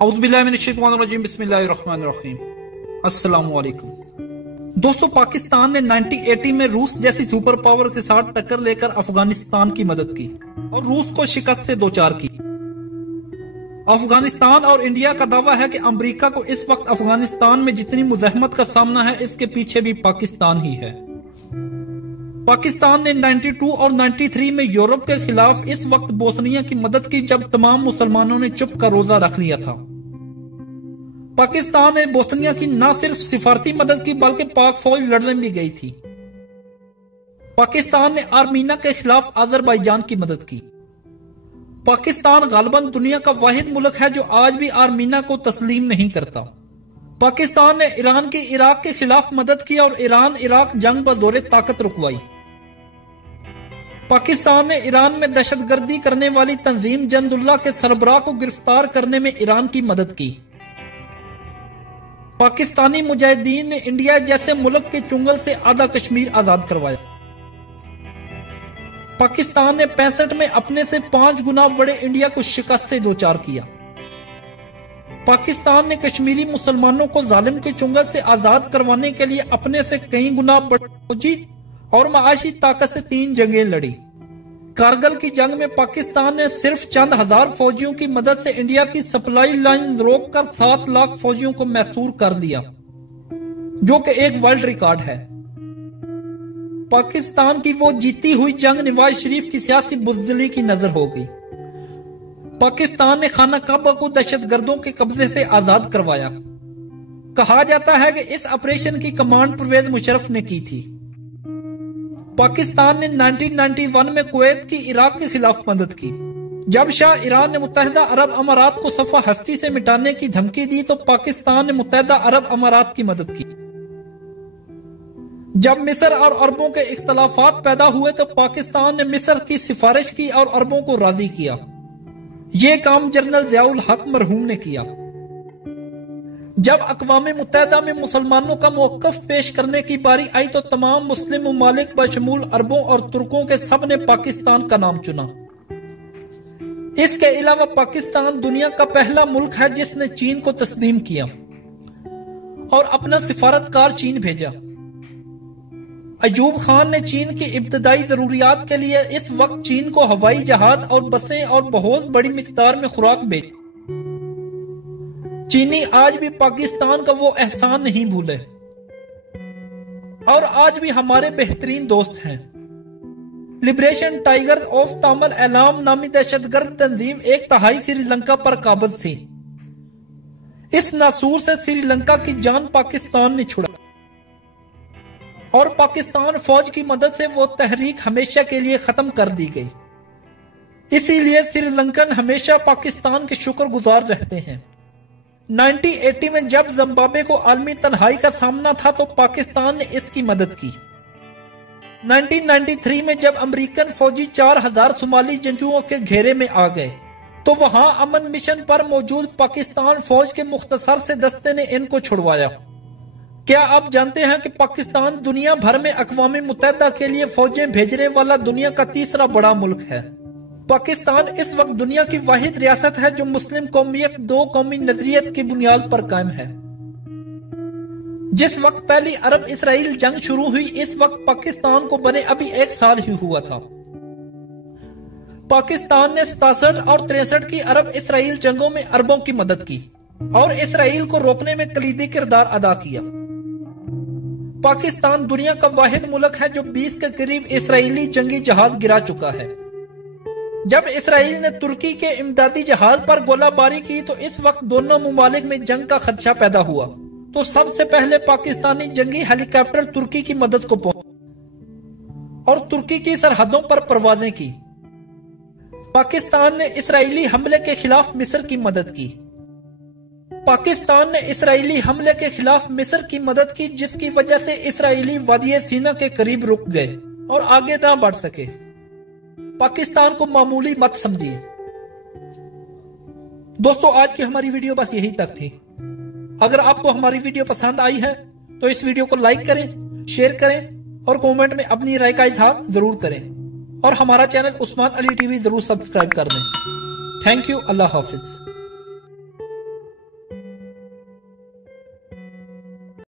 اعوذ باللہ من الشیطان الرجیم بسم اللہ الرحمن الرحیم السلام علیکم دوستو، پاکستان نے 1980 میں روس جیسی سپر پاور کے ساتھ ٹکر لے کر افغانستان کی مدد کی اور روس کو شکست سے دوچار کی۔ افغانستان اور انڈیا کا دعویٰ ہے کہ امریکہ کو اس وقت افغانستان میں جتنی مزاحمت کا سامنا ہے اس کے پیچھے بھی پاکستان ہی ہے۔ پاکستان نے 92 اور 93 میں یورپ کے خلاف اس وقت بوسنیا کی مدد کی جب تمام مسلمانوں نے چپ کا روزہ رکھ لیا تھا۔ پاکستان نے بوسنیا کی نہ صرف سفارتی مدد کی بلکہ پاک فوج لڑنے بھی گئی تھی۔ پاکستان نے آرمینا کے خلاف آذربائیجان کی مدد کی۔ پاکستان غالباً دنیا کا واحد ملک ہے جو آج بھی آرمینا کو تسلیم نہیں کرتا۔ پاکستان نے ایران کی عراق کے خلاف مدد کی اور ایران عراق جنگ بزور طاقت رکوائی۔ پاکستان نے ایران میں دہشت گردی کرنے والی تنظیم جند اللہ کے سربراہ کو گرفتار کرنے میں ایران کی مدد کی۔ پاکستانی مجاہدین نے انڈیا جیسے ملک کے چنگل سے آدھا کشمیر آزاد کروایا۔ پاکستان نے 65 میں اپنے سے 5 گنا بڑے انڈیا کو شکست سے دوچار کیا۔ پاکستان نے کشمیری مسلمانوں کو ظالم کے چنگل سے آزاد کروانے کے لیے اپنے سے کئی گنا بڑی فوجی اور معاشی طاقت سے 3 جنگیں لڑی۔ کارگل کی جنگ میں پاکستان نے صرف چند ہزار فوجیوں کی مدد سے انڈیا کی سپلائی لائن روک کر 7 لاکھ فوجیوں کو محصور کر دیا، جو کہ ایک ورلڈ ریکارڈ ہے۔ پاکستان کی وہ جیتی ہوئی جنگ نواز شریف کی سیاسی بزدلی کی نظر ہو گئی۔ پاکستان نے خانہ کعبہ کو دہشت گردوں کے قبضے سے آزاد کروایا۔ کہا جاتا ہے کہ اس آپریشن کی کمانڈ پرویز مشرف نے کی تھی۔ پاکستان نے 1991 میں کویت کی عراق کے خلاف مدد کی۔ جب شاہ ایران نے متحدہ عرب امارات کو صفحہ ہستی سے مٹانے کی دھمکی دی تو پاکستان نے متحدہ عرب امارات کی مدد کی۔ جب مصر اور عربوں کے اختلافات پیدا ہوئے تو پاکستان نے مصر کی سفارش کی اور عربوں کو راضی کیا۔ یہ کام جنرل ضیاء الحق مرحوم نے کیا۔ جب اقوام متحدہ میں مسلمانوں کا موقف پیش کرنے کی باری آئی تو تمام مسلم ممالک بشمول عربوں اور ترکوں کے سب نے پاکستان کا نام چنا۔ اس کے علاوہ پاکستان دنیا کا پہلا ملک ہے جس نے چین کو تسلیم کیا اور اپنا سفارتکار چین بھیجا۔ ایوب خان نے چین کی ابتدائی ضروریات کے لیے اس وقت چین کو ہوائی جہاز اور بسیں اور بہت بڑی مقدار میں خوراک بھیجی۔ چینی آج بھی پاکستان کا وہ احسان نہیں بھولے اور آج بھی ہمارے بہترین دوست ہیں۔ لبریشن ٹائیگرز آف تامل اعلام نامی دہشت گرد تنظیم 1/3 سری لنکا پر قابض تھی۔ اس ناسور سے سری لنکا کی جان پاکستان نے چھڑا اور پاکستان فوج کی مدد سے وہ تحریک ہمیشہ کے لیے ختم کر دی گئی۔ اسی لیے سری لنکن ہمیشہ پاکستان کے شکر گزار رہتے ہیں۔ 1980 میں جب زمبابوے کو عالمی تنہائی کا سامنا تھا تو پاکستان نے اس کی مدد کی۔ 1993 میں جب امریکن فوجی 4000 صومالی جنگجوؤں کے گھیرے میں آ گئے تو وہاں امن مشن پر موجود پاکستان فوج کے مختصر سے دستے نے ان کو چھڑوایا۔ کیا آپ جانتے ہیں کہ پاکستان دنیا بھر میں اقوام متحدہ کے لیے فوجیں بھیجنے والا دنیا کا تیسرا بڑا ملک ہے؟ پاکستان اس وقت دنیا کی واحد ریاست ہے جو مسلم قومیت 2 قومی نظریت کی بنیاد پر قائم ہے۔ جس وقت پہلی عرب اسرائیل جنگ شروع ہوئی اس وقت پاکستان کو بنے ابھی 1 سال ہی ہوا تھا۔ پاکستان نے 67 اور 63 کی عرب اسرائیل جنگوں میں عربوں کی مدد کی اور اسرائیل کو روکنے میں کلیدی کردار ادا کیا۔ پاکستان دنیا کا واحد ملک ہے جو 20 کے قریب اسرائیلی جنگی جہاز گرا چکا ہے۔ جب اسرائیل نے ترکی کے امدادی جہاز پر گولہ باری کی تو اس وقت دونوں ممالک میں جنگ کا خدشہ پیدا ہوا تو سب سے پہلے پاکستانی جنگی ہیلی کاپٹر ترکی کی مدد کو پہنچے اور ترکی کی سرحدوں پر پروازیں کی۔ پاکستان نے اسرائیلی حملے کے خلاف مصر کی مدد کی۔ پاکستان نے اسرائیلی حملے کے خلاف مصر کی مدد کی جس کی وجہ سے اسرائیلی وادی سینا کے قریب رک گئے اور آگے نہ بڑھ سکے۔ پاکستان کو معمولی مت سمجھیے۔ دوستو، آج کی ہماری ویڈیو بس یہی تک تھی۔ اگر آپ کو ہماری ویڈیو پسند آئی ہے تو اس ویڈیو کو لائک کریں، شیئر کریں اور کومنٹ میں اپنی رائے کا اظہار ضرور کریں اور ہمارا چینل عثمان علی ٹی وی ضرور سبسکرائب کر دیں۔ تھینک یو، اللہ حافظ۔